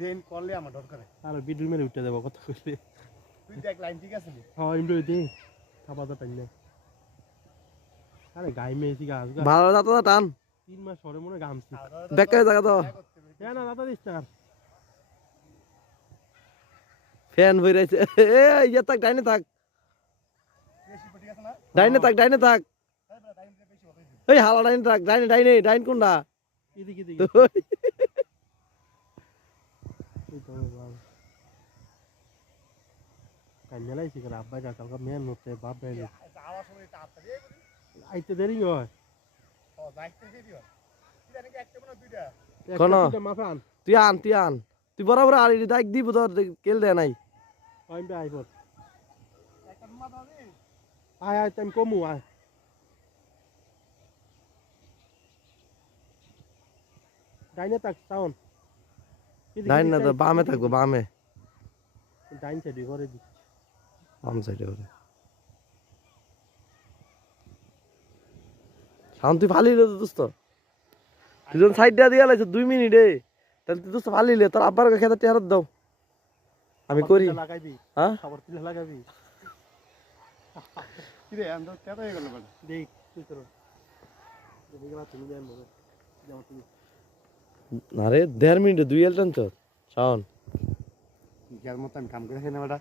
rain করলে আমার দরকারে আর বিদ্যুৎ মেরে উঠে দেবো কথা কইলে তুই দেখ লাইন ঠিক আছে হ্যাঁ ইমরো দে খাবা দা টাইম না আরে গাই মেয়েছি গাছ গাছ ভালো যাতো না টান 3 মাস পরে মনে গামছি বেকার জায়গা তো না দাদা দিস না ফ্যান বইরাইছে এ ইয়া থাক ডাইনে থাক বেশি ঠিক আছে না ডাইনে থাক এই হালা ডাইনে থাক ডাইন কোনটা এদিকে এই তো বাবা কান্নালাইছি করে আব্বা কালকে মেন মতে বাপ ভাই যাওয়ার সময় তাড়াতাড়ি আইতে দেরি হয় ও যাইতে দেরি হয় তুই জানি কি একটা না দুইটা কোন মাফান তুই আন তুই বরাবর আর ডাক দিব তোর কেল দে নাই আমি আইপর একটা মা দাবি আয় টাইম কমু আয় ডাইনে তাক সাউন ডাইন না তো বামে থাকবো বামে ডাইন সাইডে করে দি বাম সাইডে করে সাউন তুই ফালিলে তো দোস্ত তুই যখন সাইডটা দিয়ে লাইছ 2 মিনিটে তাহলে তুই দোস্ত ফালিলে তোর আব্বার খেতে টেহারত দাও আমি করি লাগাইবি হ্যাঁ খাবার তুলে লাগাবি কি রে আন্দর কেন হয়ে গেল বল দেখ তুই তোর দেখি না তুমি দেন বলে যাও তুমি আরে 1.5 মিনিটে 2 এলটন চর সাউন গ্যার মতো আমি কাম করে না বেটা